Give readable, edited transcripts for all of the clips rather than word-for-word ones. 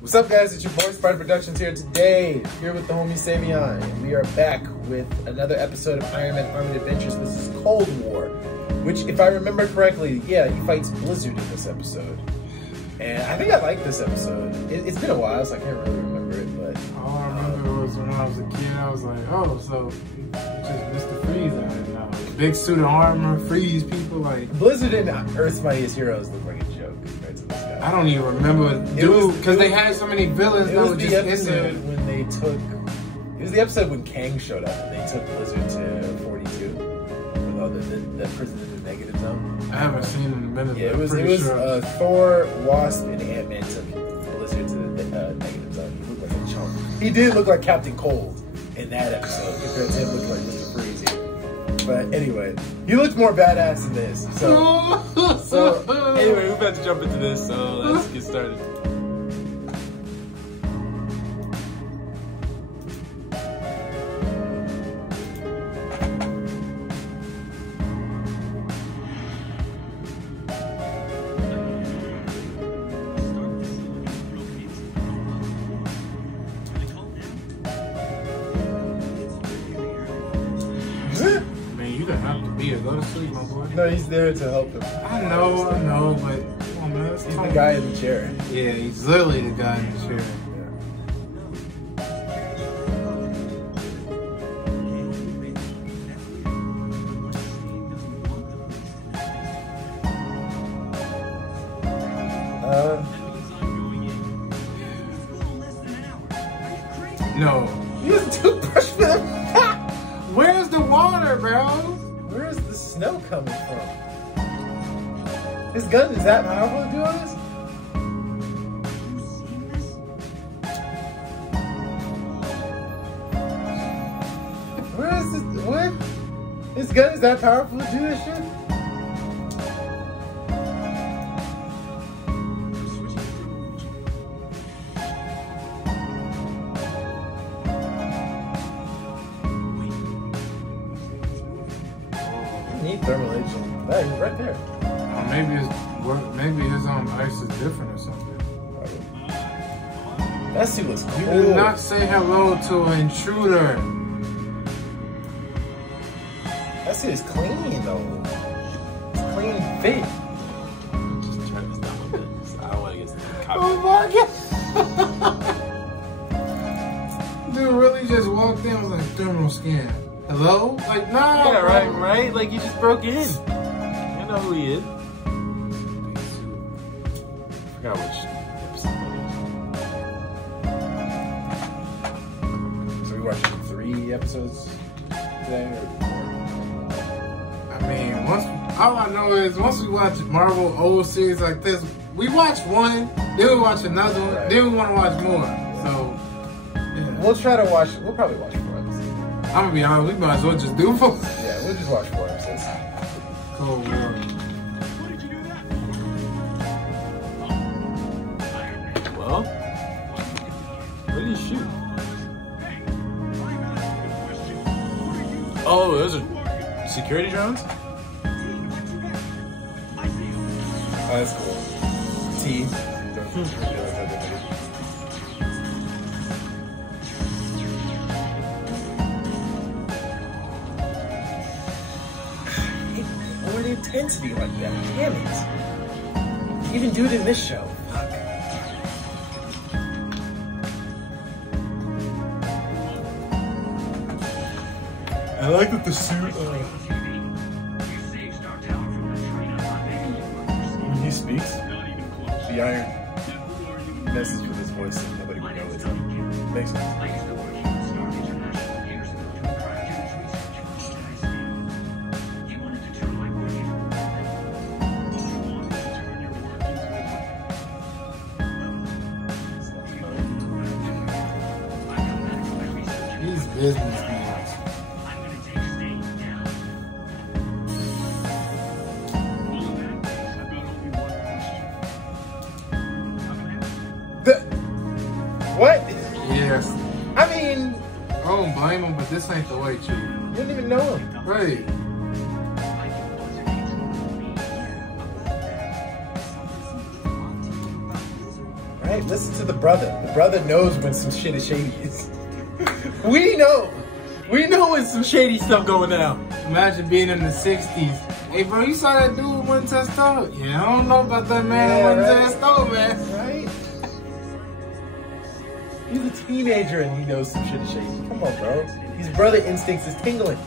What's up, guys? It's your boy Spider Productions here today, here with the homie Savion, and we are back with another episode of Iron Man Armored Adventures. This is Cold War, which, if I remember correctly, yeah, he fights Blizzard in this episode. And I think I like this episode. It's been a while, so I can't really remember it, but... All I remember was when I was a kid, I was like, oh, so just Mr. Freeze. I didn't know. Big suit of armor, freeze people, like... Blizzard and Earth's Mightiest Heroes look like a joke compared to this guy. I don't even remember, dude, because they had so many villains that were just in there. When they took... It was the episode when Kang showed up and they took Blizzard to 42. With all the prison in the negative zone. I haven't seen it in a minute. Yeah, it was Thor, Wasp, and Ant-Man took Blizzard to the negative zone. He looked like a chump. He did look like Captain Cold in that episode compared to him looking like Mr. Freeze here. But anyway, he looked more badass in this. So anyway, we're about to jump into this, so let's get started. Go to sleep, my boy. No, he's there to help him. I know, but come on, man. He's the guy in the chair. Yeah, he's literally the guy in the chair. No. You have a toothbrush for them. Where's the water, bro? Where is the snow coming from? His gun is that powerful to do all this? Where is this? What? His gun is that powerful to do this shit? Need thermal agent. Hey, he's right there. Maybe his ice is different or something. That suit looks cool. You did not say hello to an intruder. That suit is clean though. It's clean and fit. Just turn this down a bit. I don't want to get copy. Oh my god! Dude really just walked in. I was like, thermal scan. Hello? Like, nah. Yeah, right? Like, you just broke in. You know who he is. I forgot which episode that is. So we watched 3 episodes today, or 4? I mean, all I know is once we watch Marvel old series like this, we watch one, then we watch another one, then we want to watch more. So, yeah. We'll probably watch 4 episodes. I'm gonna be honest, we might as well just do 4. Yeah, we'll just watch 4 episodes. Cold War. Well, what did he shoot? Oh, those are security drones? Oh, that's cool. T. More intensity like that. Damn it. Even do it in this show. Fuck. I like that the suit. When he speaks, the iron messes with his voice and nobody would know it's him. Makes sense. These business deals. What? Yes. I mean, I don't blame him, but this ain't the way, Chief. You didn't even know him. Right. Right. right, listen to the brother. The brother knows when some shit is shady. We know. We know when some shady stuff going down. Imagine being in the 60s. Hey, bro, you saw that dude who went to testo? Yeah, I don't know about that man that went to testo, man. Right? He's a teenager and he knows some shit is shady. Come on, bro. His brother instincts is tingling.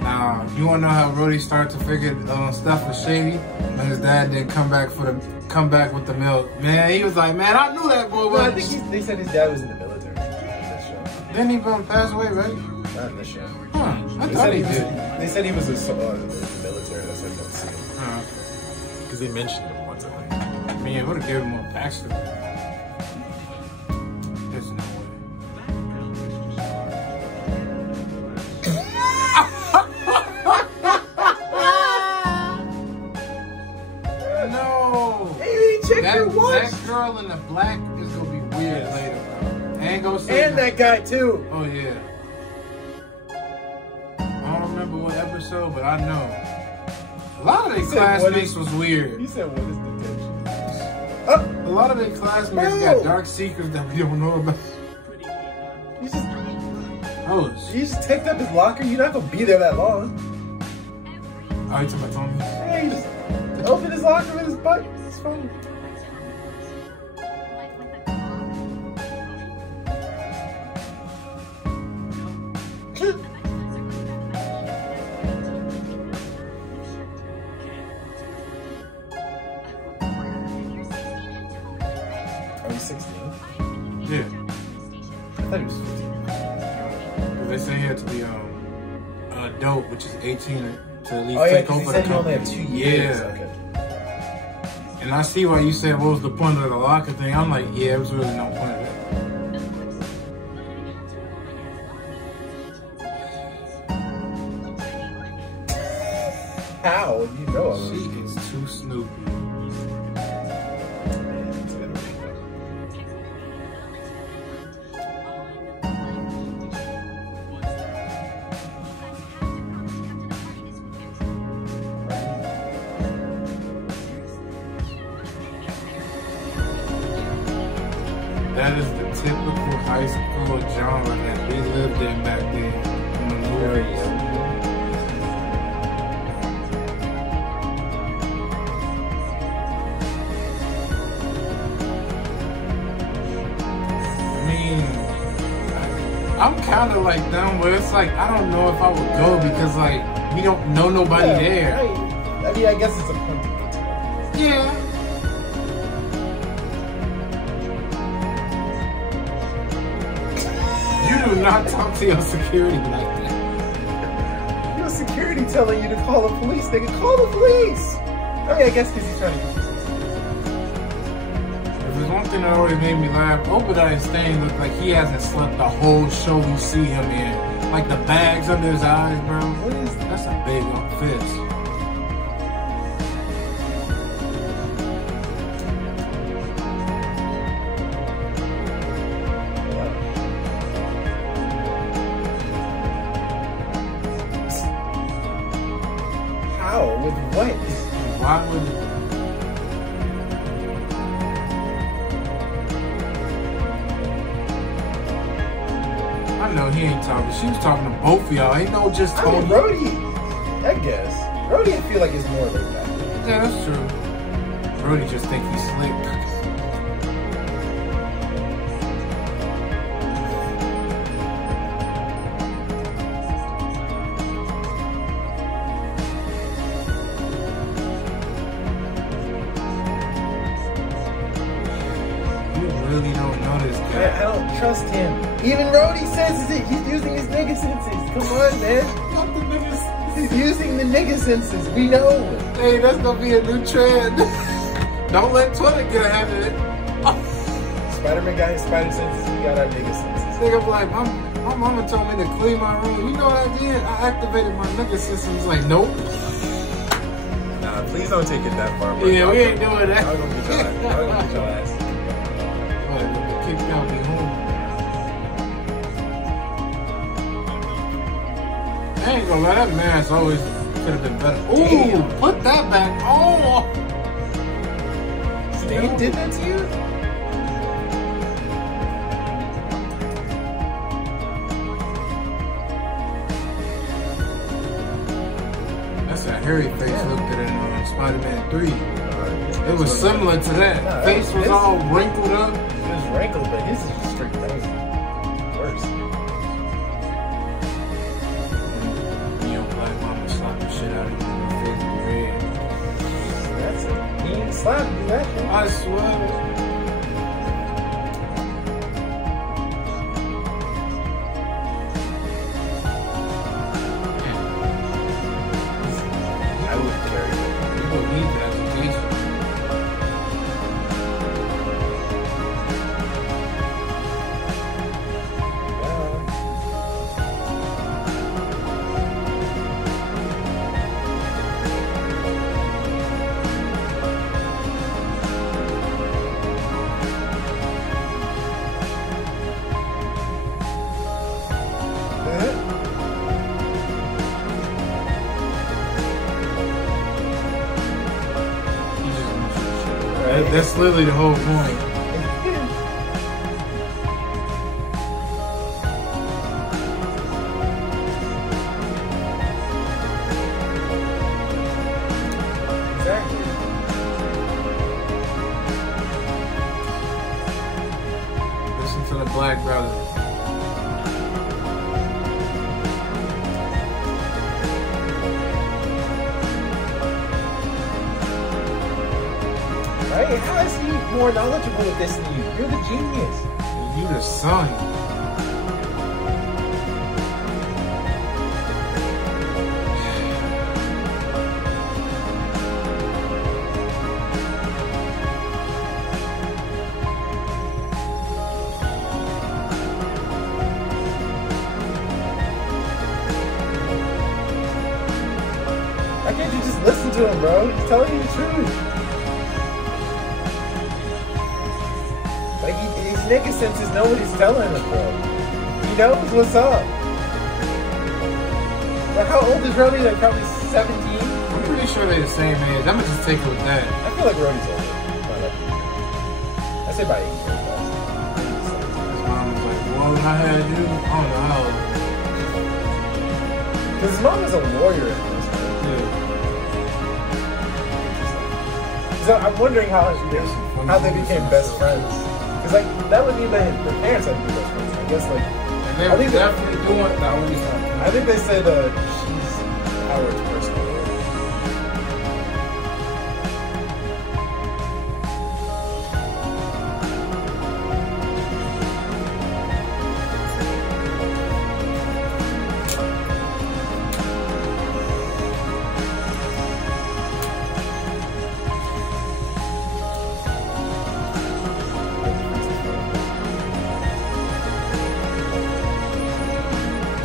Nah, you wanna know how Brody started to figure stuff was shady? When his dad didn't come back with the milk. Man, he was like, man, I knew that boy was. No, I think they said his dad was in the military. In this show. Didn't he pass away, right? Not in this show. Huh. They said he did. They said he was in the military. That's why you don't see him. Huh. Because they mentioned it once, I think. Man, would have given him a backstory. There's no way. No. Hey, check your watch. That girl in the black is gonna be weird later, bro. Ain't gonna say And that guy too. Oh yeah. I don't remember what episode, but I know. A lot of their classmates was weird. He said, "What is detention?" A lot of their classmates got dark secrets that we don't know about. You just take up his locker. You're not gonna be there that long. Oh, you talking about Tommy? Yeah, you just open his locker with his butt. It's fine. Are you 16? Yeah. I thought he was 15. They say he had to be an adult, which is 18 to at least Oh yeah, take because over he the said you only company. have 2 years. Yeah. Okay. And I see why you said what was the point of the locker thing. I'm like, yeah, it was really no point of it. How? You know I She is too snoopy. That is the typical high school genre that we lived in back then. In the movies. I mean, I'm kind of like them, where it's like, I don't know if I would go because, like, we don't know nobody there. Right. I mean, I guess it's a point to get to. Yeah. You do not talk to your security like that. Your security telling you to call the police. They can call the police. I mean, I guess because he's trying to get you. If there's one thing that always made me laugh, Obadiah Stane looked like he hasn't slept the whole show we see him in. Like the bags under his eyes, bro. What is that? That's a big old fist. How? With what? Why would I know he ain't talking. She was talking to both of y'all. Ain't no just I Tony. mean, Brody, I guess. Brody, I feel like is more laid back. Yeah, that's true. Brody just think he's slick. You really don't know this I guy. don't trust him. Even Brody says it. He's using his nigga senses. Come on, man. Not the niggas. He's using the nigga senses. We know. Hey, that's gonna be a new trend. Don't let Twitter get ahead of it. Spider-Man got his spider senses. We got our nigga senses. Nigga be like, my mama told me to clean my room. You know what I did? I activated my nigga systems. Like, nope. Nah, please don't take it that far, bro. Yeah, we ain't doing that. Y'all gonna get your ass. Y'all gonna get your ass. What, kick me out, be home. I ain't gonna lie, that mask always could have been better. Ooh, Damn. put that back on. They did that to you? that Harry face looked at it in Spider-Man 3. It was similar to that. No, Face was all wrinkled up. It was wrinkled, but his is just straight face. Worse. Your black mama slapped the shit out of you in the face with red. That's it. He ain't slapping you, actually. I swear. I wouldn't carry it. People need that education. That's literally the whole point. Exactly. Listen to the Black Brothers. Right? How is he more knowledgeable with this than you? You're the genius. You the son. Why can't you just listen to him, bro? He's telling you the truth. Like, his nigga senses nobody's telling him, bro. He knows what's up. But how old is Rhodey? Like, probably 17? I'm pretty sure they're the same age. I'm gonna just take it with that. I feel like Rhodey's older. By like, I say by 8 years. His mom was like, well, when I had you, I don't know how old. Because his mom is a lawyer in this, right? Yeah. So I'm wondering how they became best friends. Because like that would mean that their parents had to be best friends. I guess like And they I were think they- definitely doing that. I think they said she's Howard's personal lawyer.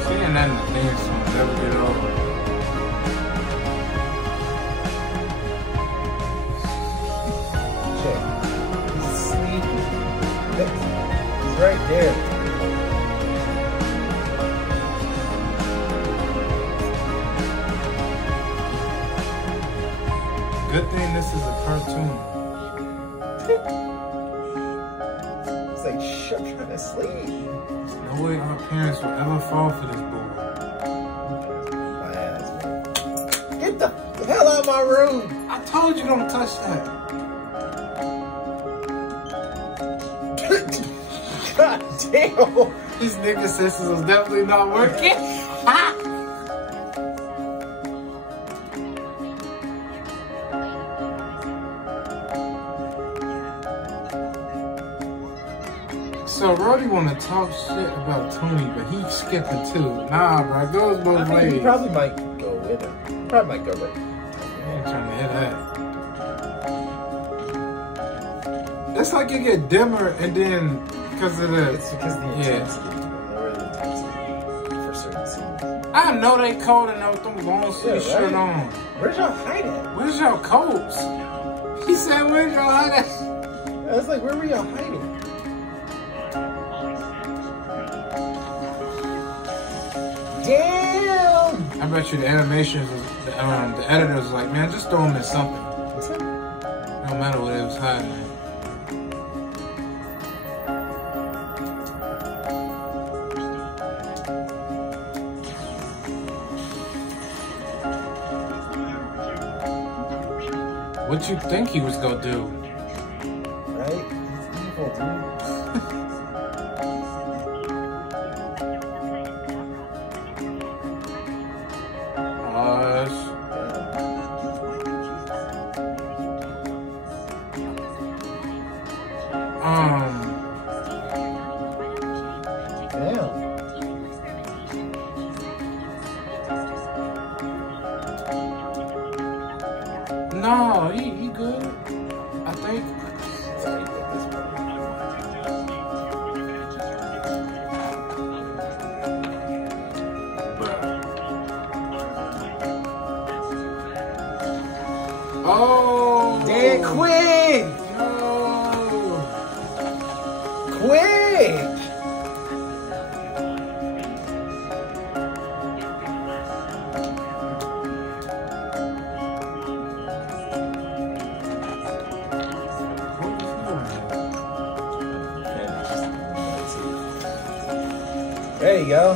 Seeing that in the theme song never get old. Check. He's sleeping. He's right there. Good thing this is a cartoon. It's like, shh, I'm trying to sleep. There's no way our parents will ever fall for this bull. My ass, man. Get the hell out of my room. I told you don't touch that. God damn. This nigga senses was definitely not working. So Rhodey wanna talk shit about Tony, but he's skipping too. Nah, bro, it goes both I think ways. he probably might go with him. He probably might go with him. I ain't trying to hit that. It's like it get dimmer and then because of the. It's because of the Yeah. intensity. Lower the intensity for certain scenes. I know they cold enough with them long sleeve Yeah, shirt right? on. Where's y'all hide at? Where's your coats? He said, "Where's your hide at?" I was like, where were y'all hiding? Damn! I bet you the animations, the editors was like, man, just throw them in something. No matter what it was hiding at. What you think he was gonna do? Right? He's evil, dude. Damn. No, he good. I think. Sorry, at this point. Oh! Damn, quick! No! Quick! There you go.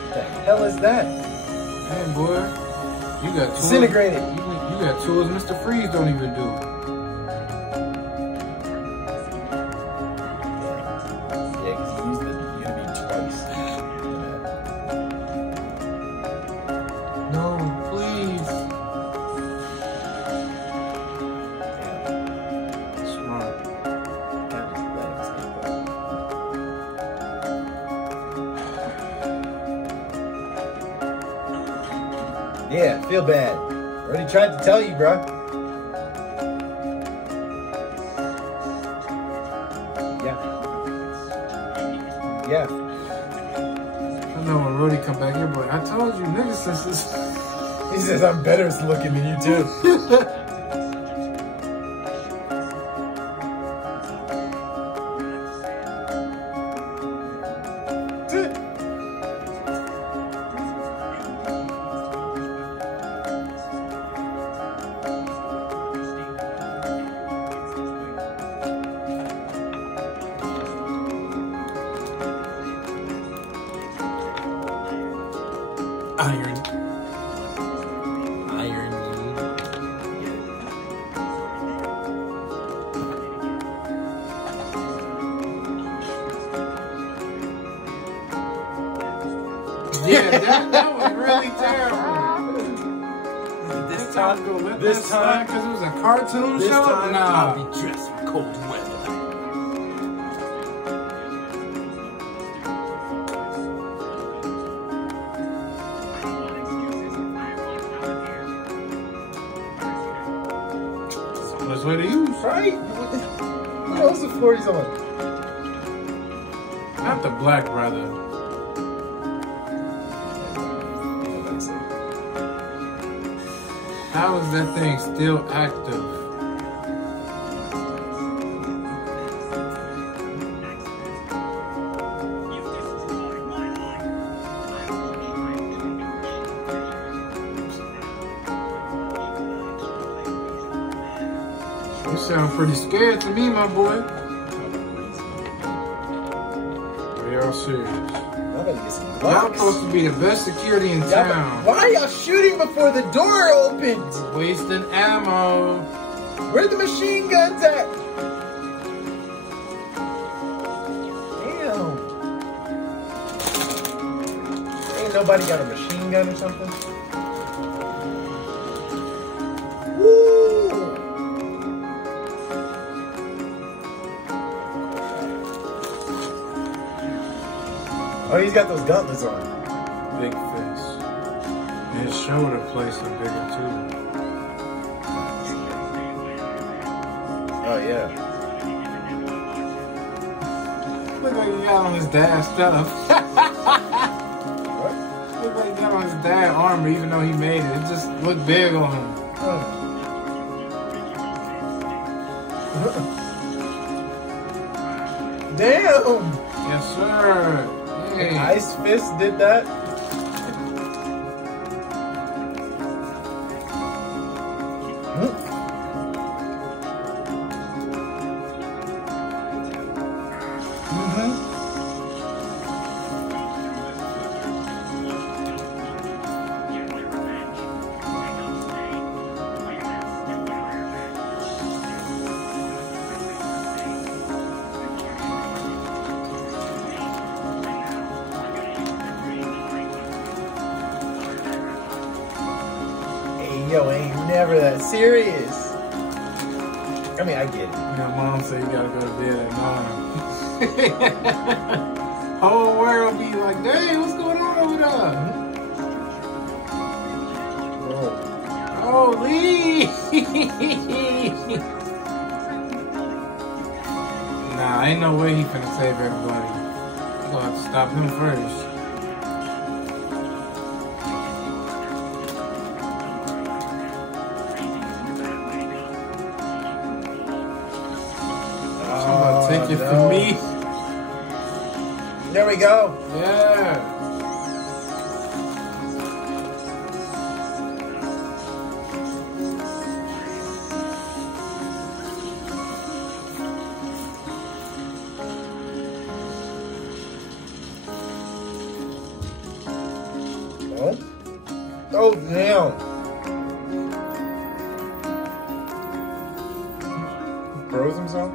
What the hell is that? Man, boy, you got tools. Disintegrated. You got tools Mr. Freeze don't even do. Yeah, because you used the Unity twice. No, please. Smart. Can't just let him escape though. Yeah, feel bad. Already tried to tell you, bro. Yeah. Yeah. I know when Roddy come back here, but I told you, niggas since this. He says I'm better looking than you too. Iron. Yeah, that was really terrible. This time, because it was a cartoon this show? time, Nah. I'll be dressed for cold weather. That's what they use. Right? What else is Flority's on? Not the black brother. How is that thing still active? You sound pretty scared to me, my boy. Real serious. Y'all better get some Y'all blocks. supposed to be the best security in town. Why are y'all shooting before the door opens? Wasting ammo. Where the machine guns at? Damn. Ain't nobody got a machine gun or something? Woo! Oh, he's got those gauntlets on. Big fist. And his shoulder places are bigger too. Oh, yeah. Look like he got on his dad's stuff. What? Look like he got on his dad's armor even though he made it. It just looked big on him. Damn! Yes, sir. Hey. Ice Fist did that? remember that. Serious. I mean, I get it. Your mom said you gotta go to bed at 9. Whole world be like, dang, what's going on over there? Oh, Lee! Nah, ain't no way he finna save everybody. You gonna have to stop him first. Take it from me. There we go. Yeah. Oh. Oh, damn. Froze himself?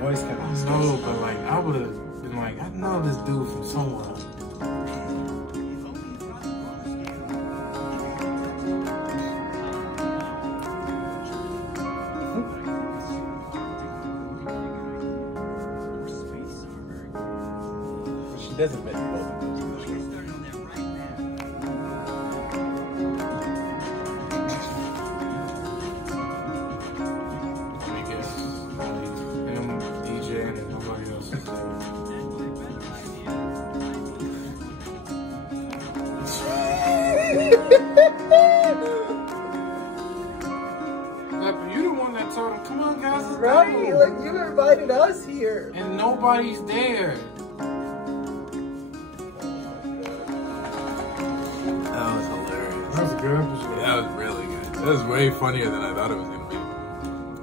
Voice kind of No, but like I would have been like, I know this dude from somewhere. She doesn't fit both of those. You the one that told him, come on guys, let's Right, go. like you invited us here. And nobody's there. That was hilarious. That was a good episode. That was really good. That was way funnier than I thought it was going to be.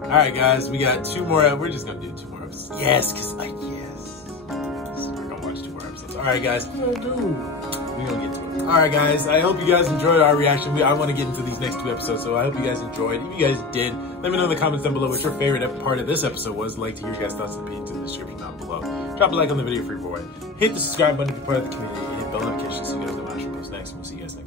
All right, guys, we got 2 more. We're just going to do 2 more episodes. Yes, because yes. We're going to watch 2 more episodes. All right, guys. What do? We're going to get to it. All right, guys. I hope you guys enjoyed our reaction. I want to get into these next 2 episodes, so I hope you guys enjoyed. If you guys did, let me know in the comments down below what your favorite part of this episode was. I'd like to hear your guys' thoughts in the description down below. Drop a like on the video for your boy. Hit the subscribe button if you're part of the community, and hit bell notifications so you guys know when I should post next. We'll see you guys next time.